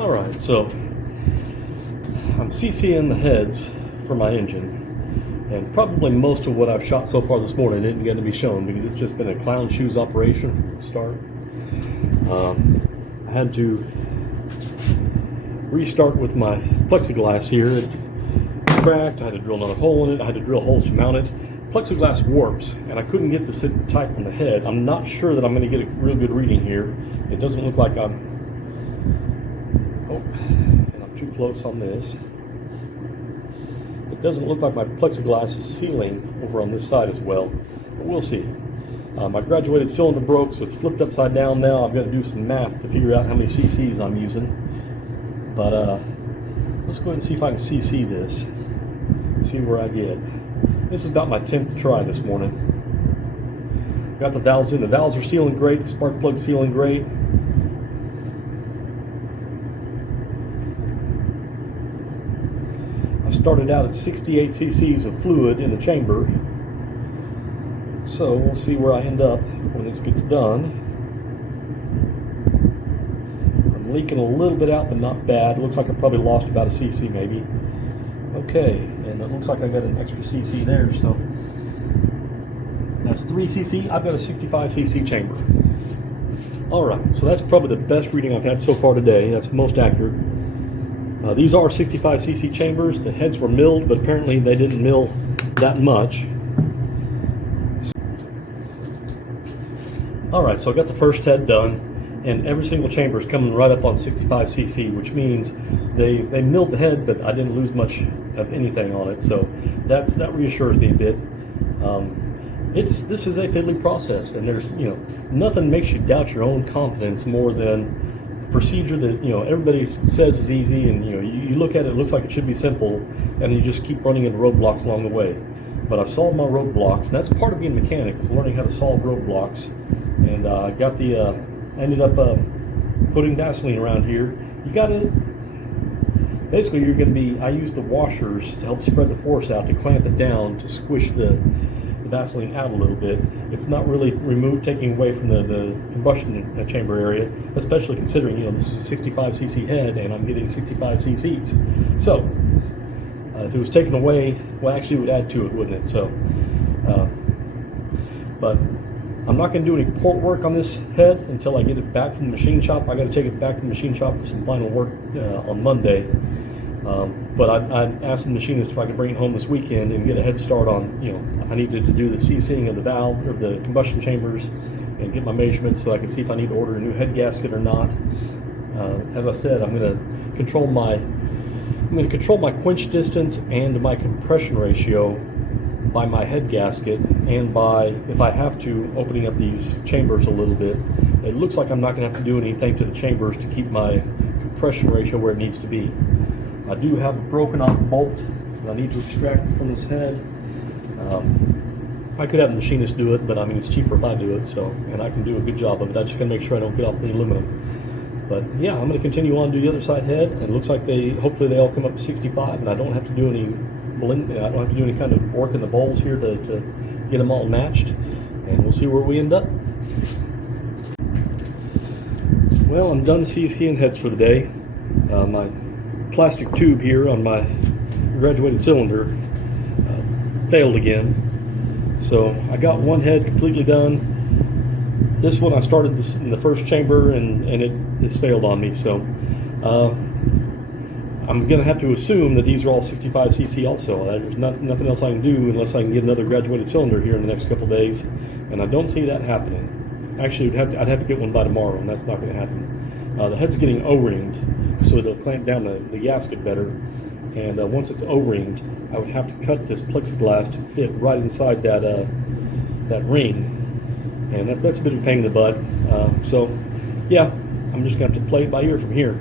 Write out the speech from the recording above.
Alright, so I'm CCing the heads for my engine, and probably most of what I've shot so far this morning isn't going to be shown because it's just been a clown shoes operation from the start. I had to restart with my plexiglass here. It cracked, I had to drill another hole in it, I had to drill holes to mount it. Plexiglass warps, and I couldn't get it to sit tight on the head. I'm not sure that I'm going to get a real good reading here. It doesn't look like I'm too close on this. It doesn't look like my plexiglass is sealing over on this side as well, but we'll see. My graduated cylinder broke, so it's flipped upside down now. I've got to do some math to figure out how many CCs I'm using. But let's go ahead and see if I can CC this, see where I get. This is about my 10th try this morning. Got the valves in. The valves are sealing great. The spark plug's sealing great. Started out at 68 cc's of fluid in the chamber, so we'll see where I end up when this gets done. I'm leaking a little bit out, but not bad. It looks like I probably lost about a cc maybe. Okay, and it looks like I got an extra cc there, so that's 3 cc. I've got a 65 cc chamber. Alright, so that's probably the best reading I've had so far today. That's most accurate. These are 65 cc chambers. The heads were milled, but apparently they didn't mill that much. Alright, so I got the first head done, and every single chamber is coming right up on 65 cc, which means they milled the head, but I didn't lose much of anything on it, so that reassures me a bit. This is a fiddly process, and there's nothing makes you doubt your own confidence more than procedure that everybody says is easy, and you look at it, it looks like it should be simple, and you just keep running into roadblocks along the way. But I solved my roadblocks, and that's part of being a mechanic, is learning how to solve roadblocks. And I got ended up putting Vaseline around here. You got to basically I use the washers to help spread the force out, to clamp it down, to squish the Vaseline out a little bit. It's not really taking away from the combustion chamber area, especially considering this is a 65 cc head and I'm getting 65 cc's. So if it was taken away, well, actually it would add to it, wouldn't it? So but I'm not going to do any port work on this head until I get it back from the machine shop. I got to take it back to the machine shop for some final work on Monday. But I asked the machinist if I could bring it home this weekend and get a head start on, I needed to do the CCing of the valve or the combustion chambers and get my measurements so I could see if I need to order a new head gasket or not. As I said, I'm going to control my quench distance and my compression ratio by my head gasket and by, if I have to, opening up these chambers a little bit. It looks like I'm not going to have to do anything to the chambers to keep my compression ratio where it needs to be. I do have a broken off bolt that I need to extract from this head. I could have the machinist do it, but I mean it's cheaper if I do it, and I can do a good job of it. I just got to make sure I don't get off the aluminum. But yeah, I'm going to continue on to the other side head, and it looks like hopefully they all come up to 65, and I don't have to do any kind of work in the bowls here to get them all matched, and we'll see where we end up. Well, I'm done CCing heads for the day. My plastic tube here on my graduated cylinder failed again, so I got one head completely done. This one I started this in the first chamber, and it's failed on me, so I'm gonna have to assume that these are all 65 cc also. There's nothing else I can do unless I can get another graduated cylinder here in the next couple days, and I don't see that happening. Actually, I'd have to get one by tomorrow, and that's not going to happen. The head's getting O-ringed, so it'll clamp down the gasket better. And once it's O-ringed, I would have to cut this plexiglass to fit right inside that ring, and that's a bit of a pain in the butt. So, yeah, I'm just going to have to play it by ear from here.